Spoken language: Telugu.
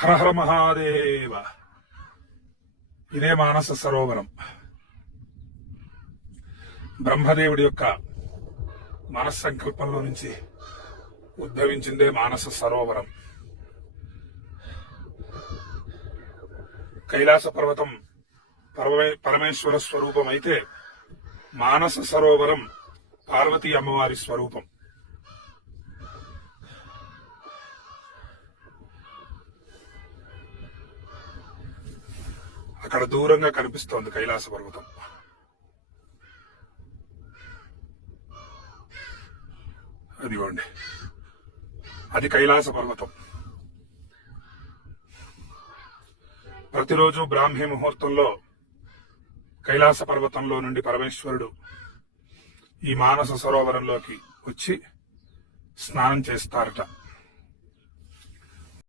హర హర మహాదేవ. ఇదే మానస సరోవరం. బ్రహ్మదేవుడి యొక్క మనస్సంకల్పంలో నుంచి ఉద్భవించిందే మానస సరోవరం. కైలాస పర్వతం పరమేశ్వర స్వరూపం అయితే మానస సరోవరం పార్వతీ అమ్మవారి స్వరూపం. అక్కడ దూరంగా కనిపిస్తోంది కైలాస పర్వతం. అదిగోండి, అది కైలాస పర్వతం. ప్రతిరోజు బ్రాహ్మీ ముహూర్తంలో కైలాస పర్వతంలో నుండి పరమేశ్వరుడు ఈ మానస సరోవరంలోకి వచ్చి స్నానం చేస్తారట.